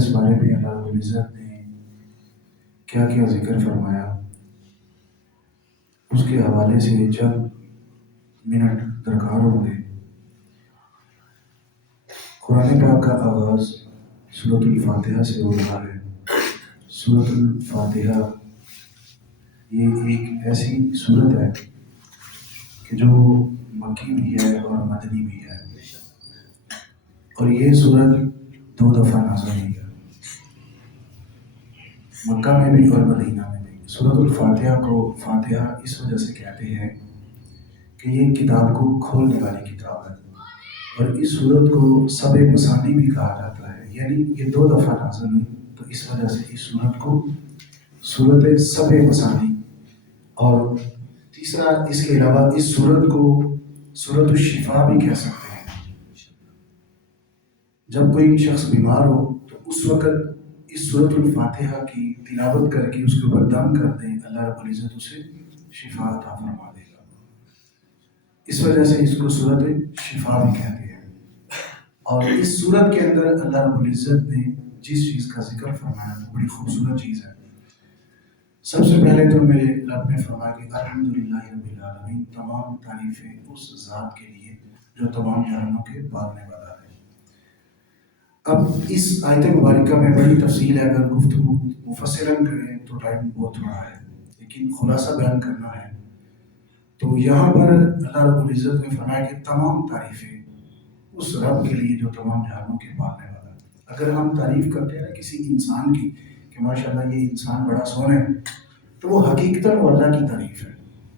اس بارے میں اللہ رب العزت نے کیا کیا ذکر فرمایا، اس کے حوالے سے چند منٹ درکار ہوں گے۔ قرآن پاک کا آغاز سورۃ الفاتحہ سے ہو رہا ہے۔ سورۃ الفاتحہ یہ ایک ایسی سورت ہے کہ جو مکی بھی ہے اور مدنی بھی ہے، اور یہ سورت 2 دفعہ نازل ہوئی ہے، مکہ میں بھی اور مدینہ میں بھی۔ سورۃ الفاتحہ کو فاتحہ اس وجہ سے کہتے ہیں کہ یہ کتاب کو کھولنے والی کتاب ہے، اور اس سورت کو سب مثانی بھی کہا جاتا ہے، یعنی یہ 2 دفعہ نازل ہوئی تو اس وجہ سے اس سورت کو سورت سب مثانی، اور تیسرا اس کے علاوہ اس سورت کو سورت الشفا بھی کہہ سکتے ہیں۔ جب کوئی شخص بیمار ہو تو اس وقت اس سورت الفاتحہ کی تلاوت کر کے اس کے اوپر دم کر دیں، اللہ رب العزت اسے شفا عطا فرما دے گا۔ اس وجہ سے اس کو سورت شفا بھی کہتے ہیں۔ اور اس سورت کے اندر اللہ رب العزت نے جس چیز کا ذکر فرمایا وہ بڑی خوبصورت چیز ہے۔ سب سے پہلے تو میرے رب نے فرمایا کہ الحمدللہ رب العالمین، تمام تعریفیں اس ذات کے لیے جو تمام جہانوں کے پالنے والا ہے۔ اب اس آیت مبارکہ میں بڑی تفصیل ہے، اگر گفتگو مفصلاً کریں تو ٹائم بہت تھوڑا ہے، لیکن خلاصہ بیان کرنا ہے تو یہاں پر اللہ رب العزت نے فرمایا کہ تمام تعریفیں اس رب کے لیے جو تمام جہانوں کے پالنے والا ہے۔ اگر ہم تعریف کرتے ہیں کسی انسان کی کہ ماشاءاللہ یہ انسان بڑا سونا ہے، تو وہ حقیقتاً وہ اللہ کی تعریف ہے،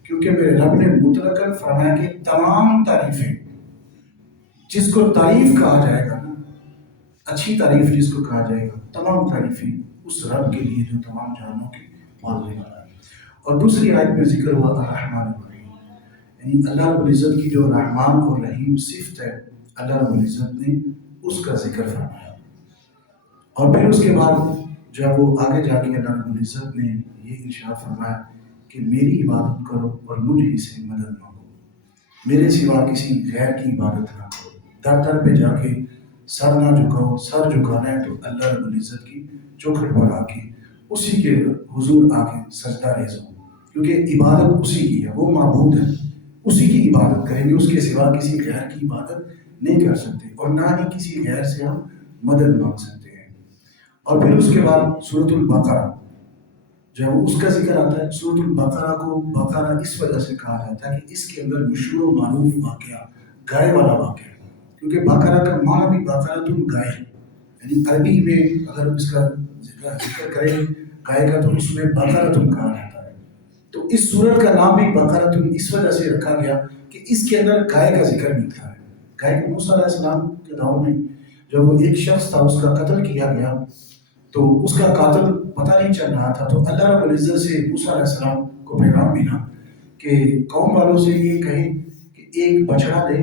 کیونکہ میرے رب نے مطلقاً فرمایا کہ تمام تعریفیں، جس کو تعریف کہا جائے گا نا، اچھی تعریف جس کو کہا جائے گا، تمام تعریفیں اس رب کے لیے جو تمام جہانوں کے پالنے والا ہے۔ اور دوسری آیت میں ذکر ہوا الرحمن الرحیم، یعنی اللہ رب العزت کی جو رحمان اور رحیم صفت ہے، اللہ رب العزت نے اس کا ذکر فرمایا۔ اور پھر اس کے بعد جو ہے وہ آگے جا کے اللہ رب العزت نے یہ ارشاد فرمایا کہ میری عبادت کرو اور مجھ ہی سے مدد مانگو، میرے سوا کسی غیر کی عبادت نہ کرو، در در پہ جا کے سر نہ جھکاؤ، سر جھکانا ہے تو اللہ رب العزت کی چوکھٹ پر آ کے اسی کے حضور آ کے سجدہ ریز ہو، کیونکہ عبادت اسی کی ہے، وہ معبود ہے، اسی کی عبادت کریں گے، اس کے سوا کسی غیر کی عبادت نہیں کر سکتے، اور نہ ہی کسی غیر سے ہم مدد مانگ سکتے ہیں۔ اور پھر اس کے بعد سورۃ البقرہ جب اس کا ذکر آتا ہے، سورۃ البقرہ کو بقرہ اس وجہ سے کہا جاتا ہے کہ اس کے اندر مشہور و معروف واقعہ گائے والا واقعہ ہے، کیونکہ بقرہ کا معنی بھی بقرہ تم گائے، یعنی عربی میں اگر اس کا ذکر کریں گائے کا تو اس میں بقرہ تم کہا جاتا ہے۔ تو اس سورت کا نام بھی بقرہ تم اس وجہ سے رکھا گیا کہ اس کے اندر گائے کا ذکر ملتا ہے۔ گائے کو موسیٰ علیہ السلام کے دور میں جب وہ ایک شخص تھا اس کا قتل کیا گیا تو اس کا قاتل پتہ نہیں چل رہا تھا، تو اللہ رب العزت سے موسیٰ علیہ السلام کو پیغام ملا کہ قوم والوں سے یہ کہیں کہ ایک بچڑا لے،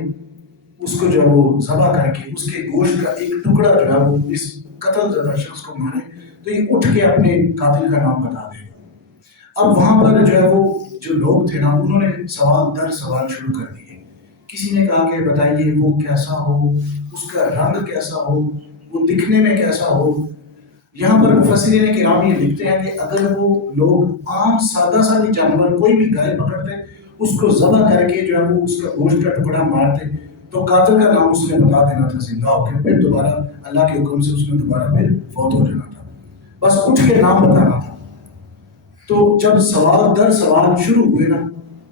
اس کو جو ہے وہ ذبح کر کے اس کے گوشت کا ایک ٹکڑا جو ہے وہ اس قتل زدہ شخص کو مارے تو یہ اٹھ کے اپنے قاتل کا نام بتا دے گا۔ اب وہاں پر جو ہے وہ جو لوگ تھے نا، انہوں نے سوال در سوال شروع کر دیے۔ کسی نے کہا کہ بتائیے وہ کیسا ہو، اس کا رنگ کیسا ہو، وہ دکھنے میں کیسا ہو۔ یہاں پر مفسرین کرام یہ لکھتے ہیں کہ اگر وہ لوگ عام سادہ سادی جانور کوئی بھی گائے پکڑتے، اس کو ذبح کر کے جو ہے وہ اس کا گوشت کا ٹکڑا مارتے تو قاتل کا نام اس نے بتا دینا تھا زندہ ہو کے، پھر دوبارہ اللہ کے حکم سے اس نے دوبارہ پھر فوت ہو جانا تھا، بس اٹھ کے نام بتانا تھا۔ تو جب سوال در سوال شروع ہوئے نا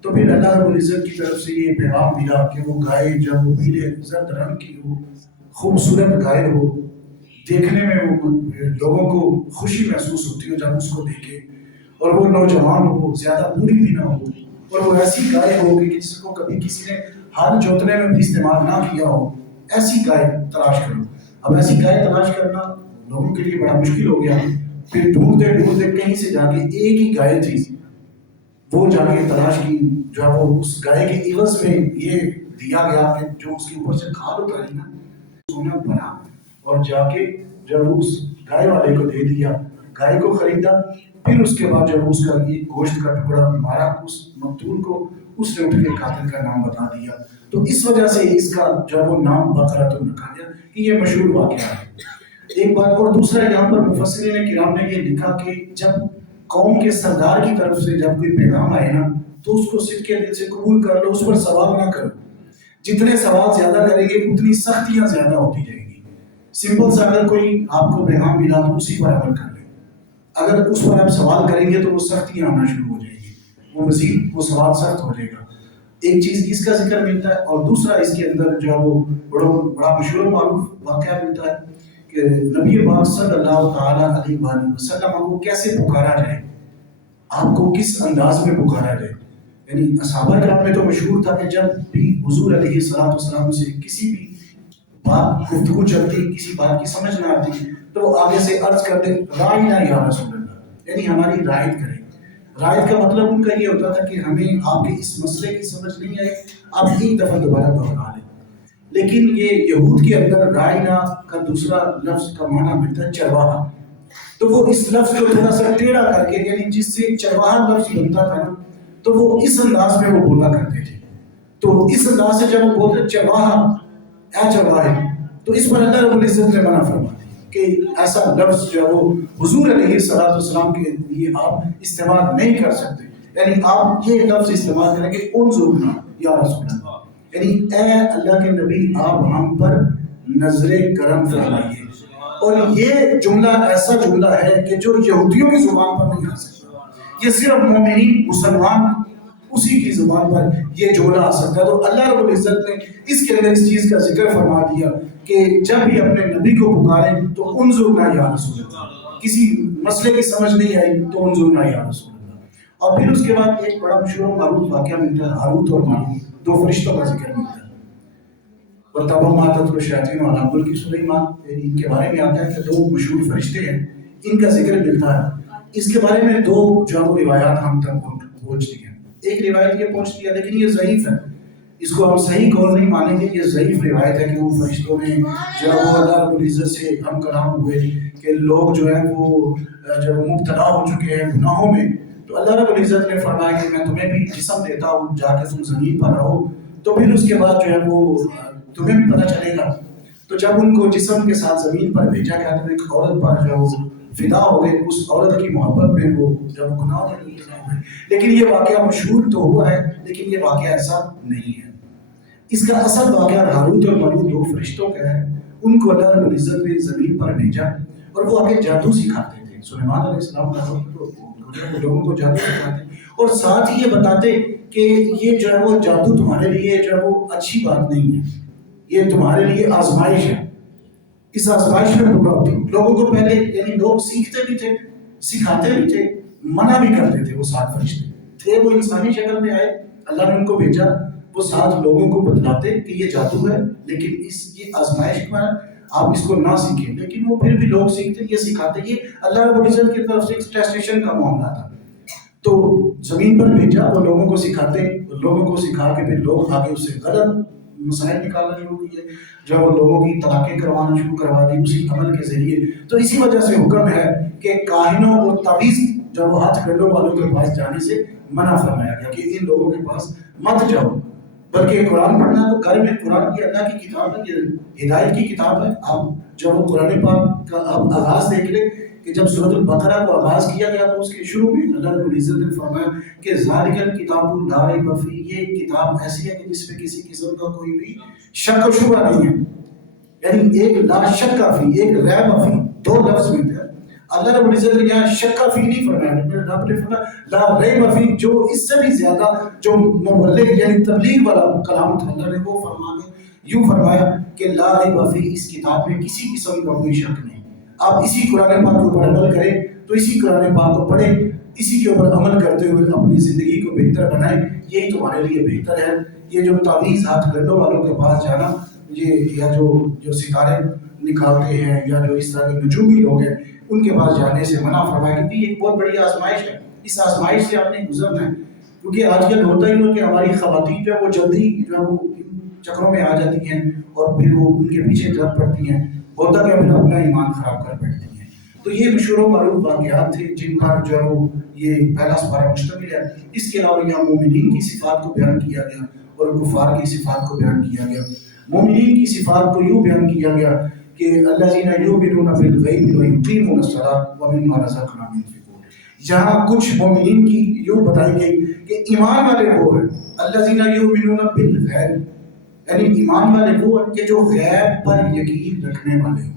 تو پھر اللہ رب العزت کی طرف سے یہ پیغام ملا کہ وہ گائے جب وہ پیلے زرد رنگ کی ہو، خوبصورت گائے ہو، دیکھنے میں وہ لوگوں کو خوشی محسوس ہوتی ہو جب اس کو دیکھے، اور وہ نوجوان ہو، زیادہ بوڑھی بھی نہ ہو، اور وہ ایسی گائے ہو کہ جس کو کبھی کسی نے ہل جوتنے میں بھی استعمال نہ کیا ہو، ایسی گائے تلاش کرو۔ اب ایسی گائے تلاش کرنا لوگوں کے لیے بڑا مشکل ہو گیا، پھر ڈھونڈتے ڈھونڈتے کہیں سے جا کے ایک ہی گائے تھی، وہ جا کے تلاش کی، جو ہے وہ اس گائے کے عوض میں یہ دیا گیا کہ جو اس کے اوپر سے کھال اتاری نا سونا بنا، اور جا کے جب اس گائے والے کو دے دیا، گائے کو خریدا، پھر اس کے بعد جب اس کا یہ گوشت کا ٹکڑا مارا اس مقتول کو، اس نے اٹھ کے قاتل کا نام بتا دیا، تو اس وجہ سے اس کا جو وہ نام بقرہ رکھا گیا کہ یہ مشہور واقعہ ہے۔ ایک بات اور دوسرا یہاں پر مفسرین کرام نے یہ لکھا کہ جب قوم کے سردار کی طرف سے جب کوئی پیغام آئے نا تو اس کو صدق کے دل سے قبول کر لو، اس پر سوال نہ کرو. جتنے سوال زیادہ کریں گے اتنی سختیاں زیادہ ہوتی جائیں گی. سمپل سا اگر کوئی آپ کو پیغام ملا تو اسی پر عمل کر لیں. اگر اس پر آپ سوال کریں گے تو وہ سختیاں آنا شروع ہو جائیں گی، وہ مزید وہ سوال سخت ہو جائے گا. ایک چیز اس کا ذکر ملتا ہے، اور دوسرا اس کے اندر جو ہے وہ بڑا مشہور و معروف واقعہ ملتا ہے کہ نبی پاک صلی اللہ تعالیٰ علیہ وآلہ وسلم کو کیسے پکارا جائے، آپ کو کس انداز میں پکارا جائے. یعنی صحابہ کرام میں تو مشہور تھا کہ جب بھی حضور علیہ السلام سے کسی بھی بات گفتگو چلتی، کسی بات کی سمجھ نہ آتی تو وہ آگے سے عرض کرتے رائنا یا رسول اللہ، یعنی ہماری رعایت کریں. رعایت کا مطلب ان کا یہ ہوتا تھا کہ ہمیں آپ کے اس مسئلے کی سمجھ نہیں آئی، آپ ایک دفعہ دوبارہ دہرا لیں. لیکن یہ یہود کے اندر رائنا کا دوسرا لفظ کا معنی ملتا ہے چرواہا. تو وہ اس لفظ کو تھوڑا سا ٹیڑھا کر کے، یعنی جس سے چرواہا لفظ بنتا تھا نا، تو وہ اس انداز میں وہ بولا کرتے تھے. تو اس انداز سے جب وہ بولتے چرواہا، اے چرواہے، تو اس پر اللہ رب العزت نے منع فرما کہ ایسا لفظ جو ہے وہ حضور علیہ السلام کے لیے آپ استعمال نہیں کر سکتے. یعنی آپ یہ لفظ استعمال کریں گے انظرنا یا رسول اللہ، یعنی اے اللہ کے نبی آپ ہم پر نظر کرم فرمائیے. اور یہ جملہ ایسا جملہ ہے کہ جو یہودیوں کی زبان پر نہیں آ سکتا، یہ صرف مومنین مسلمان اسی کی زبان پر یہ جملہ آ سکتا ہے. تو اللہ رب العزت نے اس کے اندر اس چیز کا ذکر فرما دیا کہ جب بھی اپنے نبی کو پکاریں تو انظرنا یا رسول اللہ، کسی مسئلے کی سمجھ نہیں آئی تو انظرنا یا رسول اللہ. اور پھر اس کے بعد ایک بڑا مشہور و معروف واقعہ ملتا ہے، ہاروت اور ماروت، دو فرشتوں کا ذکر ملتا ہے. وَتَبَوْا مَا تَتْلُو الشَّيَاطِينُ عَلَىٰ مُلْكِ سُلَيْمَانَ، ان کے بارے میں آتا ہے کہ دو مشہور فرشتے ہیں، ان کا ذکر ملتا ہے. اس کے بارے میں دو جو روایات ہم تک پہنچتی ہیں. ایک روایت یہ پہنچتی ہے لیکن یہ ضعیف ہے، اس کو ہم صحیح قول نہیں مانیں گے. یہ ضعیف روایت ہے کہ وہ فرشتوں نے جو وہ اللہ رب العزت سے ہم کلام ہوئے کہ لوگ جو ہے وہ جب مبتلا ہو چکے ہیں گناہوں میں، تو اللہ رب العزت نے فرمایا کہ میں تمہیں بھی جسم دیتا ہوں، جا کے تم زمین پر رہو، تو پھر اس کے بعد جو ہے وہ تمہیں بھی پتہ چلے گا. تو جب ان کو جسم کے ساتھ زمین پر بھیجا گیا تو ایک عورت پر جو فدا ہو گئے، اس عورت کی محبت میں وہ جب گناہ میں مبتلا ہوئے. لیکن یہ واقعہ مشہور تو ہوا ہے لیکن یہ واقعہ ایسا نہیں ہے. اس کا اصل واقعہ ہاروت اور ماروت دو فرشتوں کا ہے. ان کو اللہ رب العزت نے زمین پر بھیجا اور وہ آگے جادو سکھاتے تھے. سلیمان علیہ السلام کا لوگوں کو جادو سکھاتے اور ساتھ ہی یہ بتاتے کہ یہ جو ہے وہ جادو تمہارے لیے جو ہے وہ اچھی بات نہیں ہے، یہ تمہارے لیے آزمائش ہے. اس آزمائش میں پورا ہوتی. لوگوں کو پہلے یعنی لوگ سیکھتے بھی تھے، سکھاتے بھی تھے، منع بھی کرتے تھے. وہ سات فرشتے تھے، وہ انسانی شکل میں آئے، اللہ نے ان کو بھیجا، وہ ساتھ لوگوں کو بتلاتے کہ یہ جادو ہے لیکن یہ آزمائش میں آپ اس کو نہ سیکھیں. لیکن وہ پھر بھی لوگ سیکھتے، یہ سکھاتے. یہ اللہ رب العزت کی طرف سے ایک ٹیسٹیشن کا معاملہ تھا. تو زمین پر بھیجا، وہ لوگوں کو سکھاتے، لوگوں کو سکھا کے پھر لوگ آگے اس سے غلط مسائل نکالنا شروع کیے، جو وہ لوگوں کی طلاقیں کروانا شروع کروا دی اسی عمل کے ذریعے. تو اسی وجہ سے حکم ہے کہ کاہنوں اور تعویذ جب وہ ہاتھ گنڈوں والوں کے پاس جانے سے منع فرمایا گیا کہ ان لوگوں کے پاس مت جاؤ، بلکہ قرآن پڑھنا تو گھر میں. قرآن کی اللہ کی کتاب ہے، یہ ہدایت کی کتاب ہے. آپ جب وہ قرآن پاک کا آپ آغاز دیکھ لیں کہ جب سورۃ البقرہ کو آغاز کیا گیا تو اس کے شروع میں اللہ رب العزت نے فرمایا کہ ذالک الکتاب لا ریب فیہ، یہ کتاب ایسی ہے کہ جس میں کسی قسم کا کوئی بھی شک و شبہ نہیں ہے. یعنی ایک لا شک فی، ایک ریب فی، دو لفظ ملتے ہیں. اللہ رب العزت نے یہاں شک فی نہیں فرمایا، رب نے فرمایا لا ریب فی، جو اس سے بھی زیادہ جو مبلغ یعنی تبلیغ والا کلام تھا، اللہ نے وہ فرما کے یوں فرمایا کہ لا ریب فی، اس کتاب میں کسی قسم کا کوئی شک نہیں. آپ اسی قرآن پاک کے اوپر عمل کریں، تو اسی قرآن پاک کو پڑھیں، اسی کے اوپر عمل کرتے ہوئے اپنی زندگی کو بہتر بنائیں، یہی تمہارے لیے بہتر ہے. یہ جو تعویذ ہاتھ گنڈوں والوں کے پاس جانا، یہ یا جو ستارے نکالتے ہیں یا جو اس طرح کے نجومی لوگ ہیں ان کے پاس جانے سے منع فرمایا، کیونکہ یہ ایک بہت بڑی آزمائش ہے. اس آزمائش سے آپ نے گزرنا ہے. کیونکہ آج کل ہوتا ہی ہے کہ ہماری خواتین جو ہے وہ جلدی جو ہے وہ چکروں میں آ جاتی ہیں اور پھر وہ ان کے پیچھے چل پڑتی ہیں، ہوتا کہ پھر اپنا ایمان خراب کر بیٹھتی ہیں. تو یہ مشہور و معروف واقعات تھے جن پر جو ہے وہ یہ پہلا سپارہ مشتمل ہے. اس کے علاوہ یہاں مومنین کی صفات کو بیان کیا گیا اور کفار کی صفات کو بیان کیا گیا. مومنین کی صفات کو یوں بیان کیا گیا کہ الذین یؤمنون بالغیب ویقیمون الصلاۃ ومما رزقناہم ينفقون. یہاں کچھ مومنین کی یوں بتائی گئی کہ ایمان والے وہ ہیں الذین یؤمنون بالغیب، یعنی ایمان والے وہ ہیں کہ جو غیب پر یقین رکھنے والے ہیں.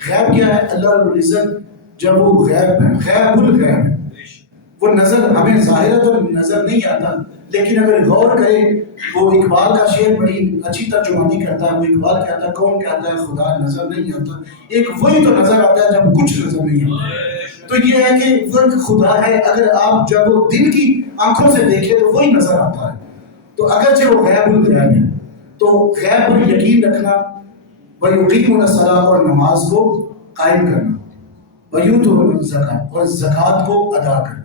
غیب کیا ہے؟ اللہ رب العزت جب وہ غیب ہے، غیب الغیب ہے، وہ نظر ہمیں ظاہرہ تو نظر نہیں آتا، لیکن اگر غور کرے، وہ اقبال کا شعر بڑی اچھی ترجمانی کرتا ہے. وہ اقبال کہتا ہے کون کہتا ہے خدا نظر نہیں آتا، ایک وہی تو نظر آتا ہے جب کچھ نظر نہیں آتا. تو یہ ہے کہ وہ ایک خدا ہے، اگر آپ جب وہ دل کی آنکھوں سے دیکھیں تو وہی نظر آتا ہے. تو اگرچہ وہ غیب الغیب ہے، تو غیب پر یقین رکھنا، وَيُقِيمُونَ الصَّلَاةَ اور نماز کو قائم کرنا، وَيُؤْتُونَ الزَّكَاةَ اور زکوٰۃ کو ادا کرنا.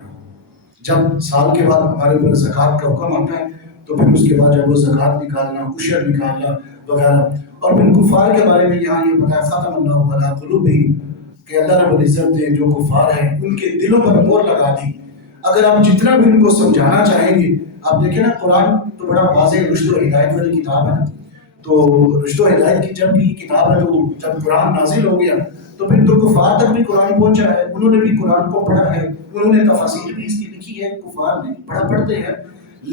جب سال کے بعد ہمارے اوپر زکوٰۃ کا حکم آتا ہے تو پھر اس کے بعد جب وہ زکوٰۃ نکالنا، عشر نکالنا وغیرہ. اور پھر کفار کے بارے میں یہاں یہ بتایا ختم اللہ علی قلوبہم، کہ اللہ رب العزت نے جو کفار ہیں ان کے دلوں پر مہر لگا دی. اگر آپ جتنا بھی ان کو سمجھانا چاہیں گے، آپ دیکھیں نا قرآن تو بڑا واضح رشد و ہدایت والی کتاب ہے نا، تو رشد و ہدایت کی جب بھی کتاب ہے تو جب قرآن نازل ہو گیا تو پھر تو کفار تک بھی قرآن پہنچا ہے، انہوں نے بھی قرآن کو پڑھا ہے، انہوں نے تفاسیر بھی اس کی لکھی ہے، کفار نے پڑھتے ہیں،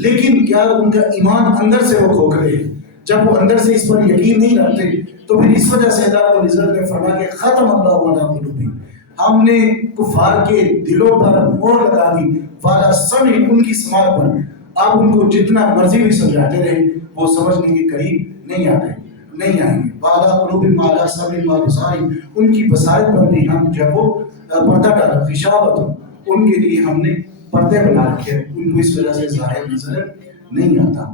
لیکن کیا ان کا ایمان اندر سے وہ کھوکھلے ہیں. جب وہ اندر سے اس پر یقین نہیں رکھتے تو پھر اس وجہ سے اللہ رب العزت نے فرمایا کہ ختم اللہ علی قلوبہم، ہم نے کفار کے دلوں پر مہر لگا دی، وعلی سمعہم ان کی سماعت پر. آپ ان کو جتنا مرضی بھی سمجھاتے رہے وہ سمجھنے کے قریب نہیں آئیں گے. وعلی قلوبہم وعلی سمعہم وابصارہم، ان کی بصائر پر بھی ہم جب وہ پردہ ڈالا، غشاوۃ ان کے لیے ہم نے پردے بنا رکھے، ان کو اس وجہ سے ظاہر نظر نہیں آتا.